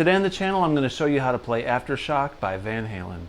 Today on the channel I'm going to show you how to play Aftershock by Van Halen.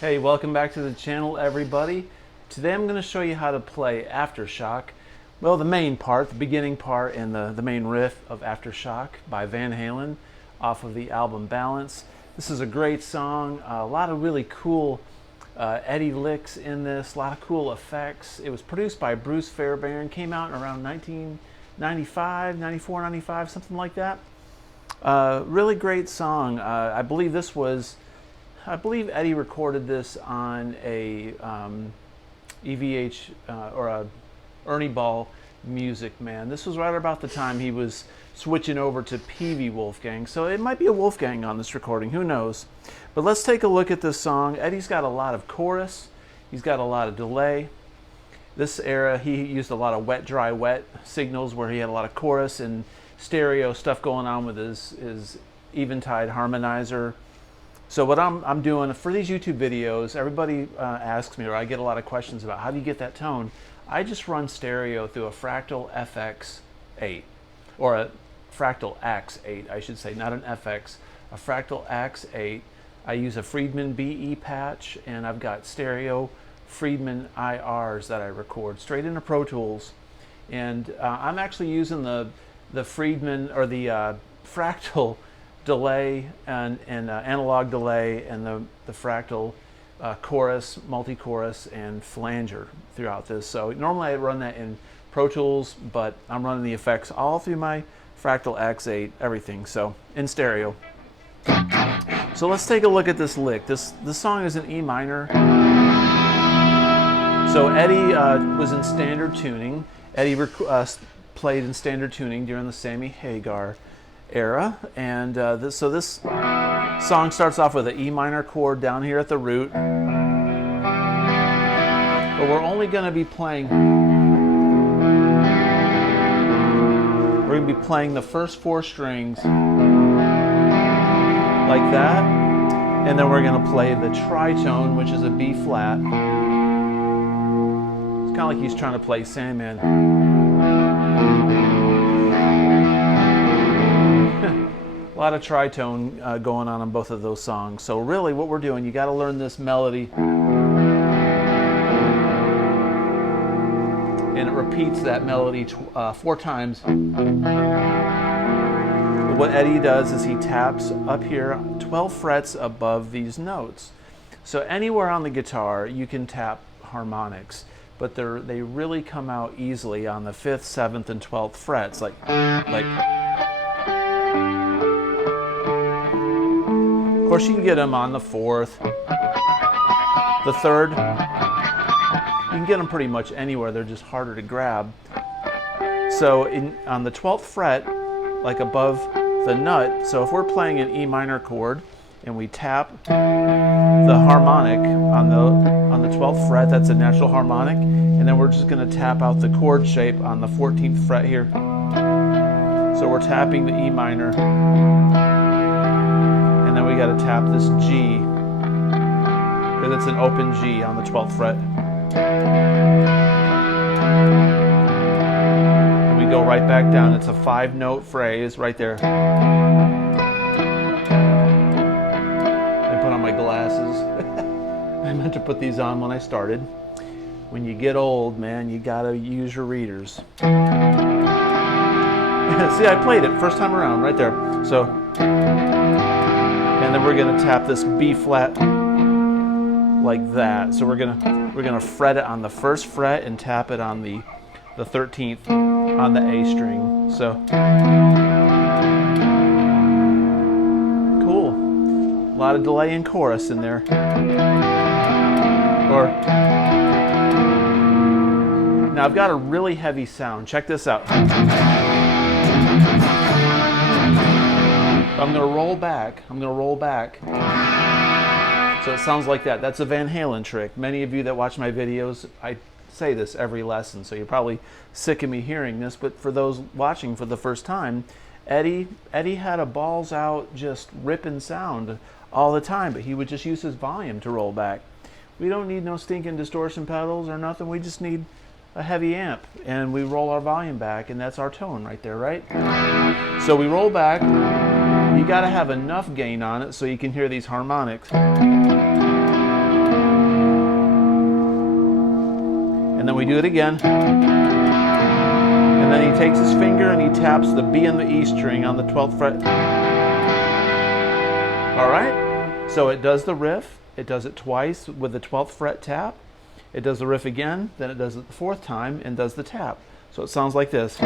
Hey, welcome back to the channel, everybody. Today I'm going to show you how to play Aftershock. Well, the main part, the beginning part, and the main riff of Aftershock by Van Halen off of the album Balance. This is a great song, a lot of really cool Eddie licks in this, a lot of cool effects. It was produced by Bruce Fairbairn, came out in around 1995, 94, 95, something like that. Really great song. I believe Eddie recorded this on a EVH or a Ernie Ball Music Man. This was right about the time he was switching over to Peavey Wolfgang, so it might be a Wolfgang on this recording, who knows. But let's take a look at this song. Eddie's got a lot of chorus, he's got a lot of delay. This era he used a lot of wet, dry, wet signals where he had a lot of chorus and stereo stuff going on with his Eventide harmonizer. So what I'm doing for these YouTube videos, everybody asks me, or I get a lot of questions about how do you get that tone. I just run stereo through a Fractal FX8, or a Fractal Ax8, I should say, not an FX, a Fractal Ax8. I use a Friedman BE patch, and I've got stereo Friedman IRs that I record straight into Pro Tools. And I'm actually using the Friedman, or the Fractal delay and analog delay and the Fractal chorus, multi-chorus, and flanger throughout this. So normally I run that in Pro Tools, but I'm running the effects all through my Fractal X8, everything, so in stereo. So let's take a look at this lick. This song is in E minor. So Eddie was in standard tuning. Eddie played in standard tuning during the Sammy Hagar era, and so this song starts off with an E minor chord down here at the root, but we're only going to be playing the first 4 strings like that, and then we're going to play the tritone, which is a B flat. It's kind of like he's trying to play Sandman. A lot of tritone going on both of those songs. So really what we're doing, you got to learn this melody, and it repeats that melody 4 times. What Eddie does is he taps up here 12 frets above these notes. So anywhere on the guitar you can tap harmonics, but they really come out easily on the 5th, 7th, and 12th frets, like of course, you can get them on the 4th, the 3rd. You can get them pretty much anywhere. They're just harder to grab. So on the 12th fret, like above the nut, so if we're playing an E minor chord and we tap the harmonic on the 12th fret, that's a natural harmonic, and then we're just going to tap out the chord shape on the 14th fret here. So we're tapping the E minor, and then we got to tap this G, because it's an open G on the 12th fret. And we go right back down. It's a 5-note phrase right there. I put on my glasses. I meant to put these on when I started. When you get old, man, you gotta use your readers. See, I played it first time around right there. So, and then we're gonna tap this B flat like that. So we're gonna fret it on the first fret and tap it on the 13th on the A string. So cool. A lot of delay in chorus in there. Or now I've got a really heavy sound. Check this out. I'm gonna roll back. So it sounds like that. That's a Van Halen trick. Many of you that watch my videos, I say this every lesson, so you're probably sick of me hearing this, but for those watching for the first time, Eddie had a balls out, just ripping sound all the time, but he would just use his volume to roll back. We don't need no stinking distortion pedals or nothing. We just need a heavy amp, and we roll our volume back, and that's our tone right there, right? So we roll back. You got to have enough gain on it so you can hear these harmonics. And then we do it again. And then he takes his finger and he taps the B and the E string on the 12th fret. All right? So it does the riff. It does it twice with the 12th fret tap. It does the riff again, then it does it the 4th time and does the tap. So it sounds like this.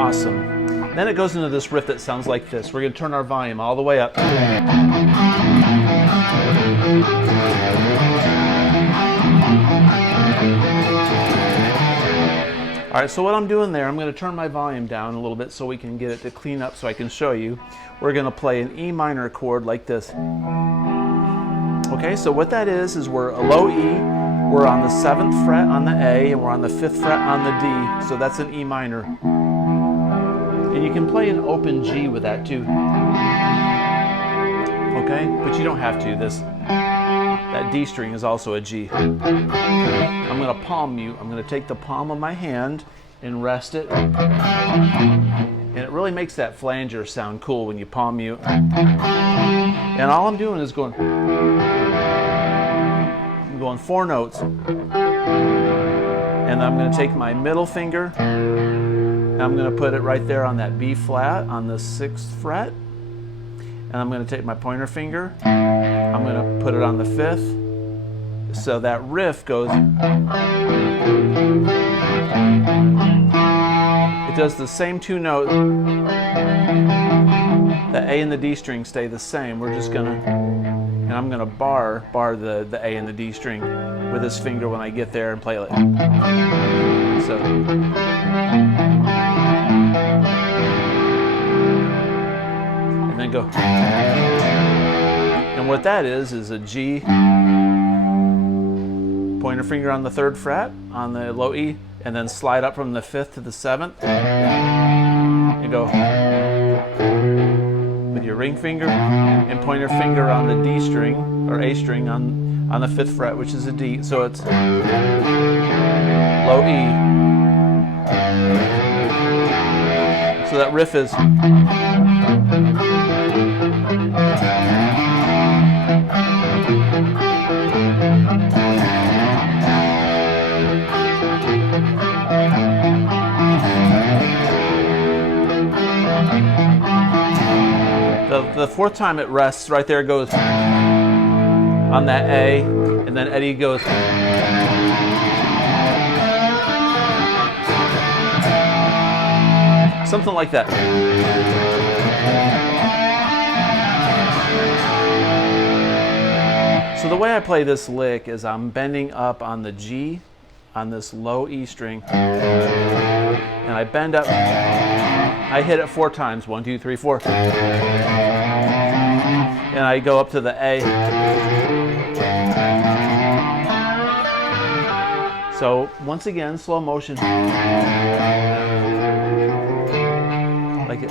Awesome. Then it goes into this riff that sounds like this. We're going to turn our volume all the way up. All right, so what I'm doing there, I'm going to turn my volume down a little bit so we can get it to clean up so I can show you. We're going to play an E minor chord like this. Okay, so what that is we're a low E, we're on the 7th fret on the A, and we're on the 5th fret on the D, so that's an E minor. And you can play an open G with that too. Okay, but you don't have to. That D string is also a G. I'm going to palm mute. I'm going to take the palm of my hand and rest it. And it really makes that flanger sound cool when you palm mute. And all I'm doing is I'm going 4 notes. And I'm going to take my middle finger and I'm going to put it right there on that B flat on the 6th fret. And I'm going to take my pointer finger. I'm going to put it on the 5th. So that riff goes. It does the same 2 notes. The A and the D string stay the same. We're just gonna, and I'm gonna bar the A and the D string with this finger when I get there and play it. So. And then go. And what that is a G, pointer finger on the 3rd fret on the low E, and then slide up from the 5th to the 7th. And go with your ring finger and pointer finger on the D string or A string on the 5th fret, which is a D. So it's low E. So that riff is. The 4th time it rests right there, goes on that A, and then Eddie goes. Something like that. So the way I play this lick is I'm bending up on the G on this low E string, and I bend up. I hit it 4 times, 1, 2, 3, 4. And I go up to the A. So once again, slow motion. Like it.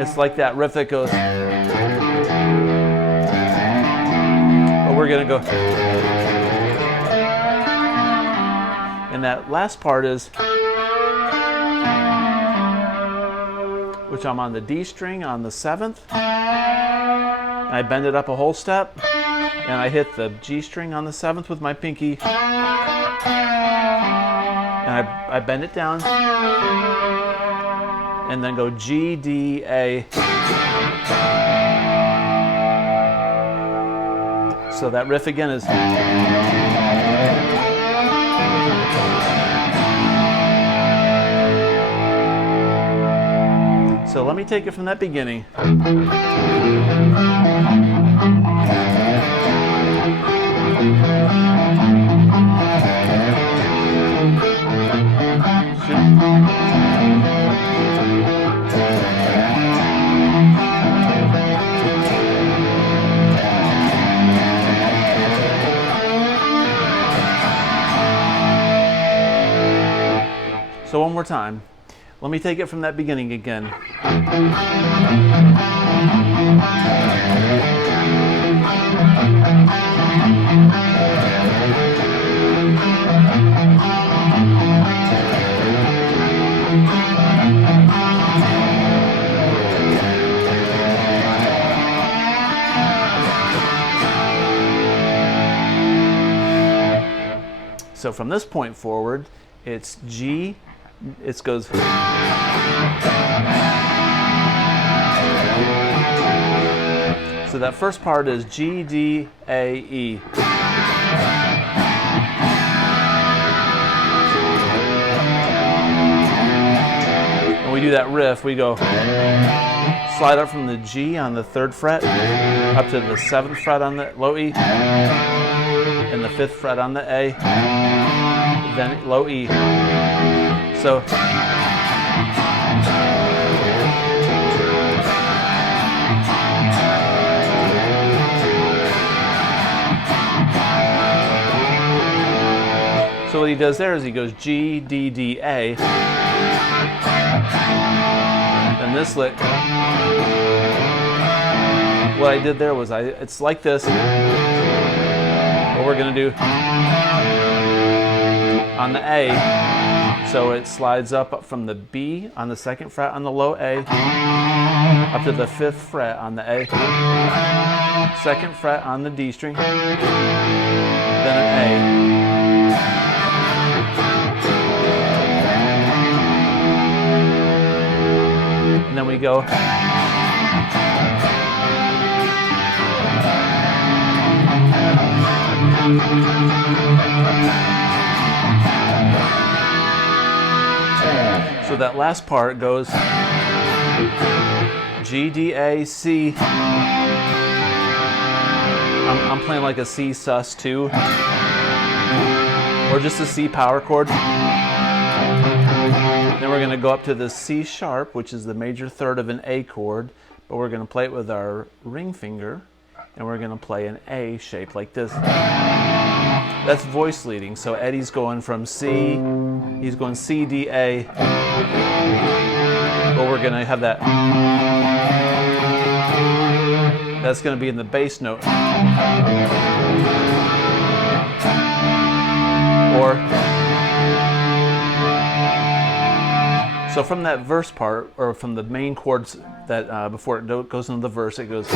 It's like that riff that goes. we're going to go. And that last part is, which I'm on the D string on the 7th. And I bend it up a whole step. And I hit the G string on the 7th with my pinky. And I bend it down. And then go G, D, A. So that riff again is. So let me take it from that beginning. So one more time. Let me take it from that beginning again. So from this point forward, it's G. It goes. So that first part is G, D, A, E. When we do that riff, we go slide up from the G on the 3rd fret up to the 7th fret on the low E, and the 5th fret on the A, then low E. So what he does there is he goes G, D, D, A. And this lick, what I did there was it's like this. What we're going to do on the A, so it slides up from the B on the 2nd fret on the low A up to the 5th fret on the A, 2nd fret on the D string, then an A. And then we go. So that last part goes G, D, A, C. I'm playing like a C sus2, or just a C power chord. Then we're going to go up to the C sharp, which is the major 3rd of an A chord, but we're going to play it with our ring finger, and we're going to play an A shape like this. That's voice leading. So Eddie's going from C, he's going C, D, A, but we're going to have that. That's going to be in the bass note. Or, so from that verse part, or from the main chords that before it goes into the verse, it goes.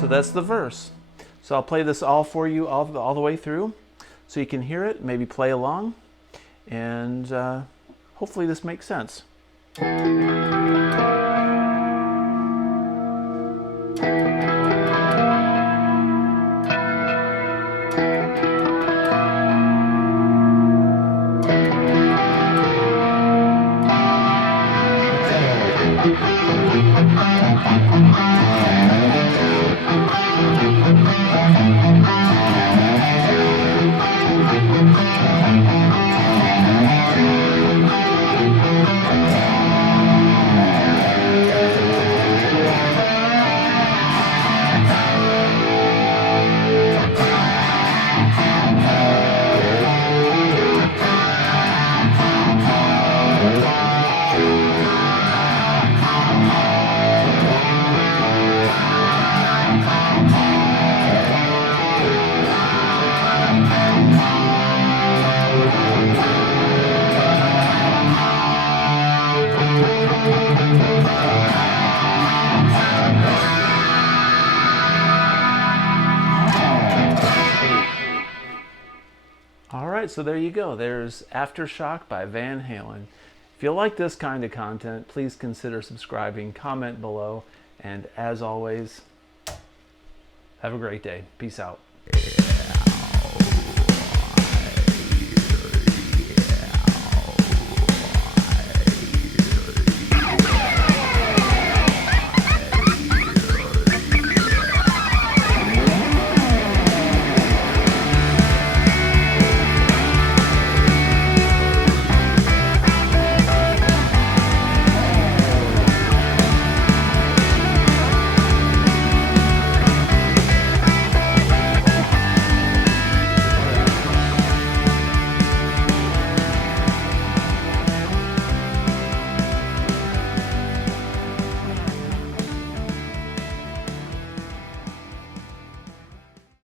So that's the verse. So I'll play this all for you all the way through so you can hear it, maybe play along, and hopefully this makes sense. right, so there you go. There's Aftershock by Van Halen. If you like this kind of content, please consider subscribing, comment below, and as always, have a great day. Peace out.